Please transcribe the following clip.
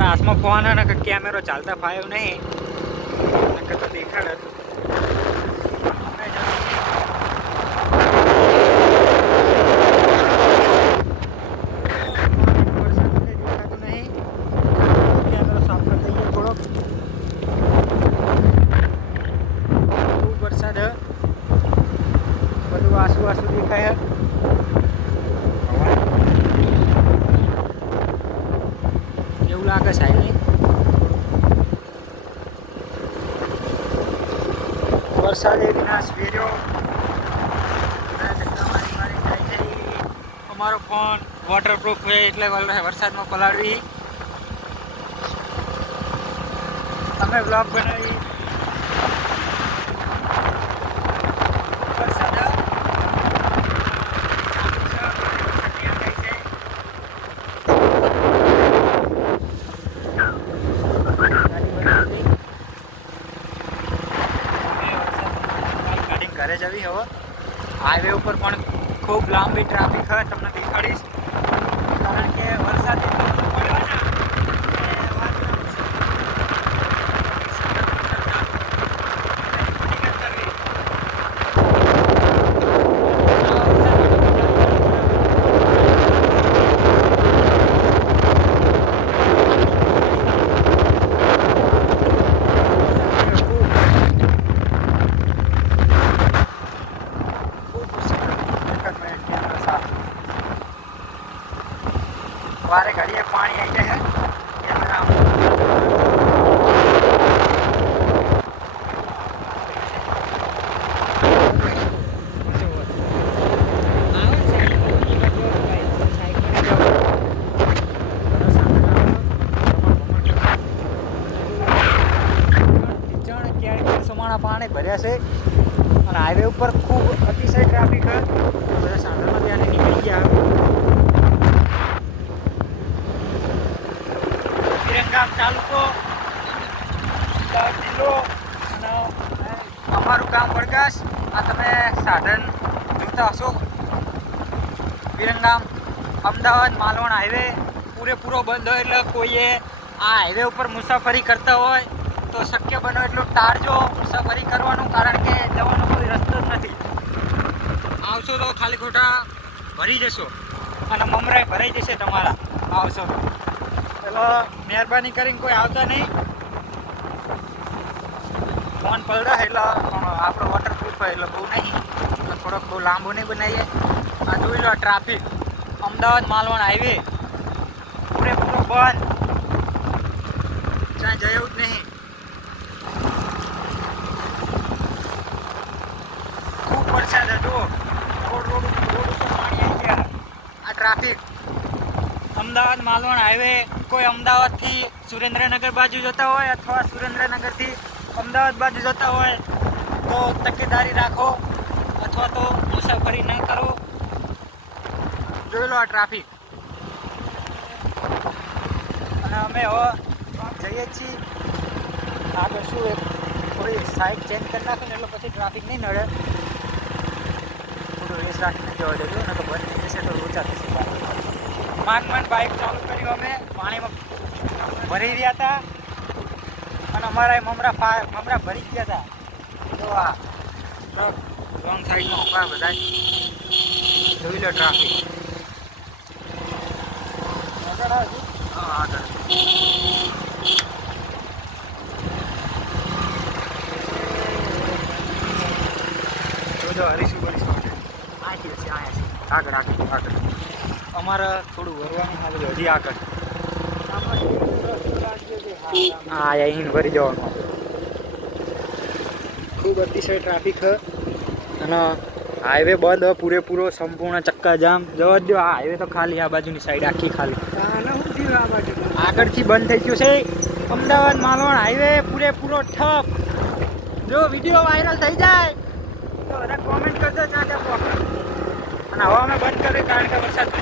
અમારા હાથમાં ફોન હે ને કે કેમેરો ચાલતા ફાયો નહીં નકર તો દેખાડે કેમેરો સાફ કરી દઈએ થોડોક ખૂબ વરસાદ હે બધું આસુ આસુ દેખાય હે કેવું લાગે સાહેબ વરસાદ એક નાશ વેર્યો અમારો ફોન વોટરપ્રૂફ છે એટલે વરસાદમાં પલાળવી અમે બ્લોગ બનાવી વરસાદ ઘરે જવી હવે હાઈવે ઉપર પણ ખૂબ લાંબી ટ્રાફિક હોય તમને દેખાડીશ કારણ કે વરસાદ પડ્યો ને વારે ઘડીએ પાણી આવી જાય પાણી ભર્યા છે અને હાઈવે ઉપર ખૂબ અતિશય ટ્રાફિક હોય બધા સાધનો ત્યાં નીકળી ગયા વિરંગામ તાલુકો જિલ્લો અને અમારું ગામ વડગાસ આ તમે સાધન જોતા હશો વિરંગામ અમદાવાદ માલવણ હાઈવે પૂરેપૂરો બંધ હોય એટલે કોઈએ આ હાઈવે ઉપર મુસાફરી કરતા હોય તો શક્ય બનો એટલું ટાળજો મુસાફરી કરવાનું કારણ કે જવાનો કોઈ રસ્તો જ નથી આવશો તો ખાલી ખોટા ભરી જશો અને મમરાય ભરાઈ જશે તમારા આવશો તો ચલો મહેરબાની કરીને કોઈ આવતા નહીં ફોન પલડે એટલે આપણો વોટરપ્રૂફ હોય એટલે બહુ નહીં થોડોક બહુ લાંબુ નહીં બનાવીએ આ જોઈ લો ટ્રાફિક અમદાવાદ માલવણ હાઈવે પૂરેપૂરો બંધ ત્યાં જયું જ નહીં ખૂબ વરસાદ હતો રોડ ઉપર પાણી આવી ગયા આ ટ્રાફિક અમદાવાદ માલવણ હાઈવે કોઈ અમદાવાદથી સુરેન્દ્રનગર બાજુ જતા હોય અથવા સુરેન્દ્રનગરથી અમદાવાદ બાજુ જતા હોય તો તકેદારી રાખો અથવા તો મુસાફરી ન કરો જોઈ લો આ ટ્રાફિક અને અમે હવે જઈએ છીએ આગળ શું થોડી સાઈડ ચેન્જ કરી નાખે ને એટલે પછી ટ્રાફિક નહીં નડે થોડું રેસ રાખીને જવા દેજો ને તો બંધ થઈ જશે તો ઓછા થશે માંડ બાઇક ચાલુ કર્યું અમે પાણીમાં ભરી રહ્યા હતા અને અમારા મમરા ભરી ગયા હતા તો આ રોંગ સાઈડમાં ઉભા બધા જોઈ લો ટ્રાફિક હા આગળ જોજો હરીશું બરીશું આથી છે આગળ અમારે થોડું વરવાનું આગળ હજી આગળ હા અહીં ભરી જવાનું ખૂબ અતિશય ટ્રાફિક છે અને હાઈવે બંધ હોય પૂરેપૂરો સંપૂર્ણ ચક્કાજામ જવા દો આ હાઈવે તો ખાલી આ બાજુની સાઈડ આખી ખાલી આગળથી બંધ થઈ ગયું છે અમદાવાદ માલવણ હાઈવે પૂરેપૂરો ઠપ જો વિડીયો વાયરલ થઈ જાય તો બધા કોમેન્ટ કરજો ચાકે અને હવે અમે બંધ કરીએ કારણ કે વરસાદ